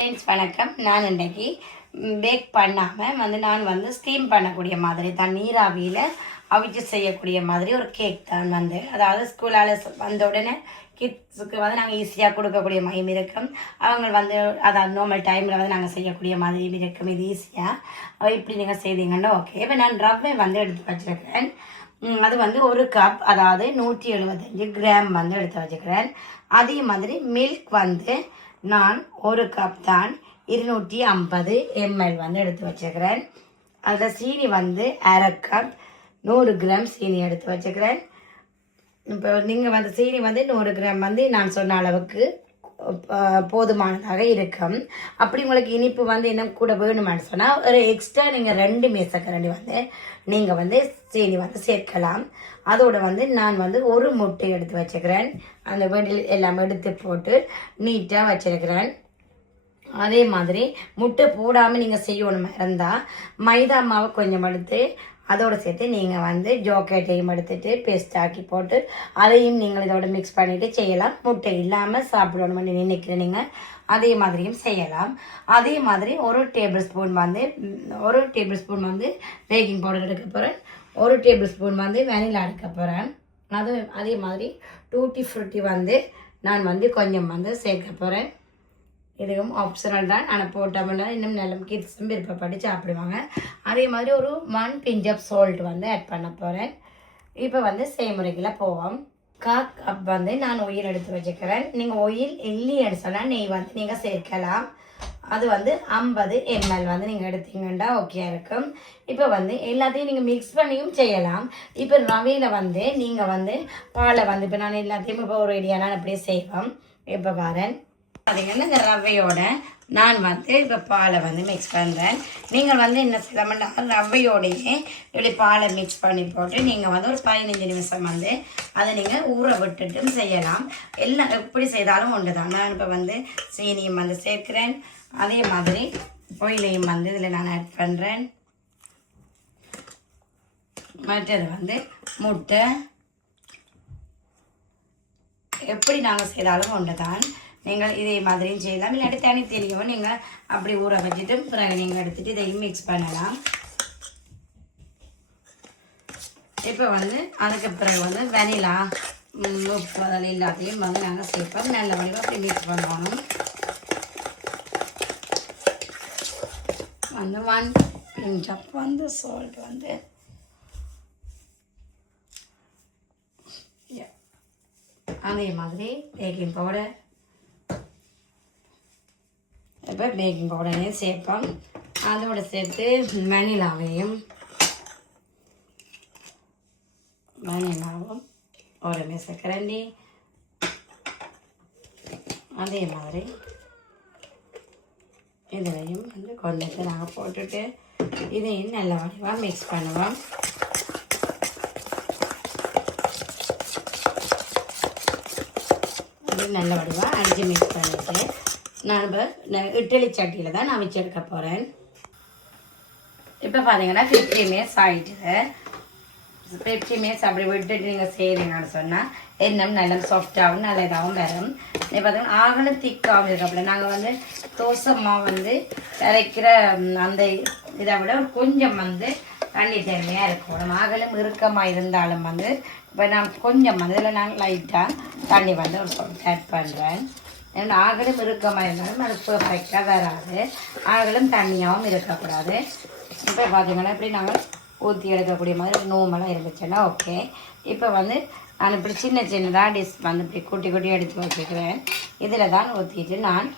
Friends வணக்கம். நான் இன்றைக்கி பேக் பண்ணாமல் நான் ஸ்டீம் பண்ணக்கூடிய மாதிரி தான், நீராவியில் அவிச்சு செய்யக்கூடிய மாதிரி ஒரு கேக் தான் அதாவது ஸ்கூலால் வந்த உடனே கிட்ஸுக்கு நாங்கள் ஈஸியாக கொடுக்கக்கூடிய மாதிரி இருக்கும். அவங்க அதாவது நார்மல் டைமில் நாங்கள் செய்யக்கூடிய மாதிரி இருக்கும். இது ஈஸியாக இப்படி நீங்கள் செய்தீங்கன்னா ஓகே. இப்போ நான் ரவை எடுத்து வச்சுருக்கிறேன். அது ஒரு கப், அதாவது 175 கிராம் எடுத்து வச்சுக்கிறேன். அதே மாதிரி மில்க் நான் ஒரு கப் தான் 250 ml எடுத்து வச்சுக்கிறேன். அதில் சீனி அரை கப் 100 கிராம் சீனி எடுத்து வச்சுக்கிறேன். இப்போ நீங்கள் சீனி 100 கிராம் நான் சொன்ன அளவுக்கு போதுமானதாக இருக்கும். அப்படி உங்களுக்கு இனிப்பு இன்னும் கூட வேணுமான்னு சொன்னால் ஒரு எக்ஸ்ட்ரா நீங்கள் 2 மேசக்கரண்டி நீங்கள் சீனி சேர்க்கலாம். அதோட நான் ஒரு முட்டை எடுத்து வச்சுக்கிறேன். அந்த வெடில் எல்லாம் எடுத்து போட்டு நீட்டாக வச்சிருக்கிறேன். அதே மாதிரி முட்டை போடாமல் நீங்கள் செய்யணுமா இருந்தால் மைதா மாவை கொஞ்சம் எடுத்து அதோடு சேர்த்து நீங்கள் ஜோக்கேட்டையும் எடுத்துட்டு பேஸ்ட் ஆக்கி போட்டு அதையும் நீங்கள் இதோட மிக்ஸ் பண்ணிவிட்டு செய்யலாம். முட்டை இல்லாமல் சாப்பிடணும்னு நினைக்கிறேன். நீங்கள் அதே மாதிரியும் செய்யலாம். அதே மாதிரி ஒரு டேபிள் ஸ்பூன் பேக்கிங் பவுடர் எடுக்க போகிறேன். 1 டேபிள் ஸ்பூன் வெனிலா எடுக்க போகிறேன். அதே மாதிரி டூட்டி ஃப்ரூட்டி நான் கொஞ்சம் சேர்க்க போகிறேன். இதுவும் ஆப்ஷனல் தான், ஆனால் போட்டோம்னா இன்னும் நல்ல கிட்ஸும் விருப்பப்பட்டு சாப்பிடுவாங்க. அதே மாதிரி ஒரு 1 பிஞ்ச் ஆஃப் சால்ட் ஆட் பண்ண போகிறேன். இப்போ செய்முறைகளை போவோம். கப் நான் ஒயில் எடுத்து வச்சுக்கிறேன். நீங்கள் ஒயில் இல்லைன்னு சொன்னால் நெய் நீங்கள் சேர்க்கலாம். அது 50 ml நீங்கள் எடுத்தீங்கன்னா ஓகே இருக்கும். இப்போ எல்லாத்தையும் நீங்கள் மிக்ஸ் பண்ணியும் செய்யலாம். இப்போ ரவையில் நீங்கள் பாலை இப்போ நான் எல்லாத்தையும் இப்போ ஒரு ஐடியா அப்படியே செய்வோம். இப்போ பாருங்க, பார்த்தீங்கன்னா இந்த ரவையோட நான் இப்போ பாலை மிக்ஸ் பண்ணுறேன். நீங்கள் என்ன செய்யலாம்னா ரவையோடையே இப்படி பாலை மிக்ஸ் பண்ணி போட்டு நீங்கள் ஒரு 15 நிமிஷம் அதை நீங்கள் ஊற விட்டுட்டும் செய்யலாம். எல்லாம் எப்படி செய்தாலும் ஒன்று தான். நான் இப்போ சீனியும் சேர்க்கிறேன். அதே மாதிரி ஒயிலையும் இதில் நான் ஆட் பண்ணுறேன். மற்றது முட்டை. எப்படி நாங்கள் செய்தாலும் ஒன்று தான். நீங்கள் இதே மாதிரியும் செய்யலாம். இல்லாட்டி தனித்தனியும் நீங்கள் அப்படி ஊற வச்சுட்டு பிறகு நீங்கள் எடுத்துகிட்டு இதையும் மிக்ஸ் பண்ணலாம். இப்போ அதுக்கு பிறகு வெனிலா உப்பு அதில் எல்லாத்தையும் நாங்கள் சேர்ப்போம். நல்ல வடிவாக அப்படி மிக்ஸ் பண்ணணும். 1 பிஞ்ச் ஆஃப் சால்ட் அதே மாதிரி பேக்கிங் பவுடர். இப்போ பேக்கிங் பவுடரையும் சேர்ப்போம். அதோடு சேர்த்து வெனிலாவும் ஒரு மேசக்கரண்டி. அதே மாதிரி இதிலையும் கொஞ்சத்தை நாங்கள் போட்டுட்டு இதையும் நல்ல வடிவாக மிக்ஸ் பண்ணுவோம். நல்ல வடிவாக அடித்து மிக்ஸ் பண்ணிவிட்டு நான் இட்லி சட்டியில் தான் நான் வச்சு எடுக்க போகிறேன். இப்போ பார்த்தீங்கன்னா 50 மினிட்ஸ் ஆகிட்டுது. 50 மினிட்ஸ் அப்படி விட்டுட்டு நீங்கள் செய்கிறீங்கன்னு சொன்னால் இன்னும் நல்ல சாஃப்டாகவும் நல்ல இதாகவும் வரும். இப்போ பார்த்தீங்கன்னா ஆகலும் திக்காகவும் இருக்கப்பல நாங்கள் தோசை மாவு அரைக்கிற அந்த இதை விட கொஞ்சம் தண்ணி தேவையாக இருக்கும். நம்ம ஆகலும் இறுக்கமாக இருந்தாலும் இப்போ நான் கொஞ்சம் இதில் நான் லைட்டாக தண்ணி ஒரு சொல் ஆட் பண்ணுறேன். ஏன்னா ஆகலும் இறுக்கமாக இருந்தாலும் அது பர்ஃபெக்டாக வராது. ஆகலும் தண்ணியாகவும் இருக்கக்கூடாது. இப்போ பார்த்தீங்கன்னா இப்படி நாங்கள் ஊற்றி எடுக்கக்கூடிய மாதிரி நோமெல்லாம் இருந்துச்சுன்னா ஓகே. இப்போ நான் இப்படி சின்னதாக டிஷ் இப்படி குட்டி எடுத்து வச்சுக்கிறேன். இதில் தான் ஊற்றிட்டு நான்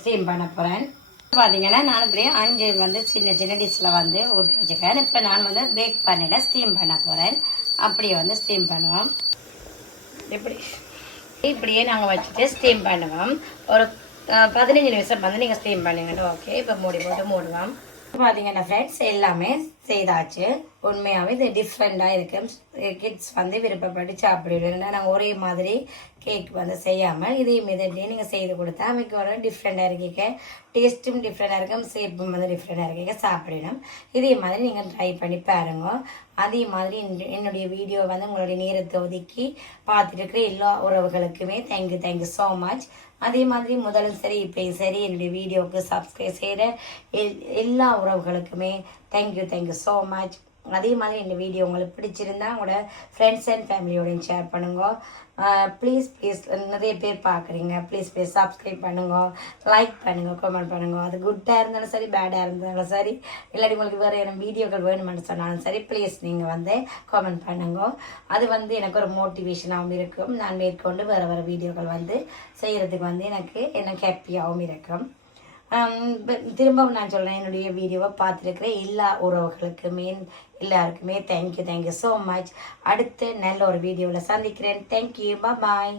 ஸ்டீம் பண்ண போகிறேன். பார்த்தீங்கன்னா நான் இப்படி 5 சின்ன டிஷ்ஷில் ஊற்றி வச்சுக்கிறேன். இப்போ நான் பேக் பண்ணியில் ஸ்டீம் பண்ண போகிறேன். அப்படியே ஸ்டீம் பண்ணுவோம். இப்படியே நாங்கள் வச்சுட்டு ஸ்டீம் பண்ணுவோம். ஒரு 15 நிமிஷம் நீங்கள் ஸ்டீம் பண்ணுங்கன்னு ஓகே. இப்போ போட்டு மூடுவோம். பார்த்தீங்கன்னா ஃப்ரெண்ட்ஸ் எல்லாமே செய்தாச்சு. உண்மையாகவே இது டிஃப்ரெண்ட்டாக இருக்கும். கிட்ஸ் விருப்பப்பட்டு சாப்பிடுவோம். நாங்கள் ஒரே மாதிரி கேக் செய்யாமல் இதையும் இதே நீங்கள் செய்து கொடுத்தா அவைக்கு ஒரு டிஃப்ரெண்ட்டாக இருக்க, டேஸ்ட்டும் டிஃப்ரெண்ட்டாக இருக்கும், ஷேப்பும் டிஃப்ரெண்ட்டாக இருக்க சாப்பிடணும். இதே மாதிரி நீங்கள் ட்ரை பண்ணி பாருங்க. அதே மாதிரி என்னுடைய வீடியோ வந்து உங்களுடைய நேரத்தை ஒதுக்கி பார்த்துட்டு இருக்கிற எல்லா உறவுகளுக்குமே தேங்க்யூ ஸோ மச். அதே மாதிரி முதலும் சரி இப்பயும் சரி என்னுடைய வீடியோவுக்கு சப்ஸ்கிரைப் செய்கிற எல்லா உறவுகளுக்குமே தேங்க்யூ ஸோ மச். அதே மாதிரி இந்த வீடியோ உங்களுக்கு பிடிச்சிருந்தா உங்களோட ஃப்ரெண்ட்ஸ் அண்ட் ஃபேமிலியோடையும் ஷேர் பண்ணுங்க. ப்ளீஸ் நிறைய பேர் பார்க்குறீங்க, ப்ளீஸ் சப்ஸ்கிரைப் பண்ணுங்க, லைக் பண்ணுங்க, கமெண்ட் பண்ணுங்க. அது குட்டாக இருந்தாலும் சரி, பேடாக இருந்தாலும் சரி, இல்லாட்டி உங்களுக்கு வேறு என்ன வீடியோக்கள் வேணுமென்னு சொன்னாலும் சரி, ப்ளீஸ் நீங்கள் வந்து கமெண்ட் பண்ணுங்க. அது வந்து எனக்கு ஒரு மோட்டிவேஷனாகவும் இருக்கும். நான் மேற்கொண்டு வேறு வீடியோக்கள் வந்து செய்கிறதுக்கு வந்து எனக்கு ஹாப்பியாகவும் இருக்கும். திரும்பவும் நான் சொல்கிறேன், என்னுடைய வீடியோவை பார்த்துருக்கிற எல்லா உறவுகளுக்குமே எல்லாருக்குமே தேங்க்யூ ஸோ மச். அடுத்து நல்ல ஒரு வீடியோவில் சந்திக்கிறேன். தேங்க்யூ, பாய்.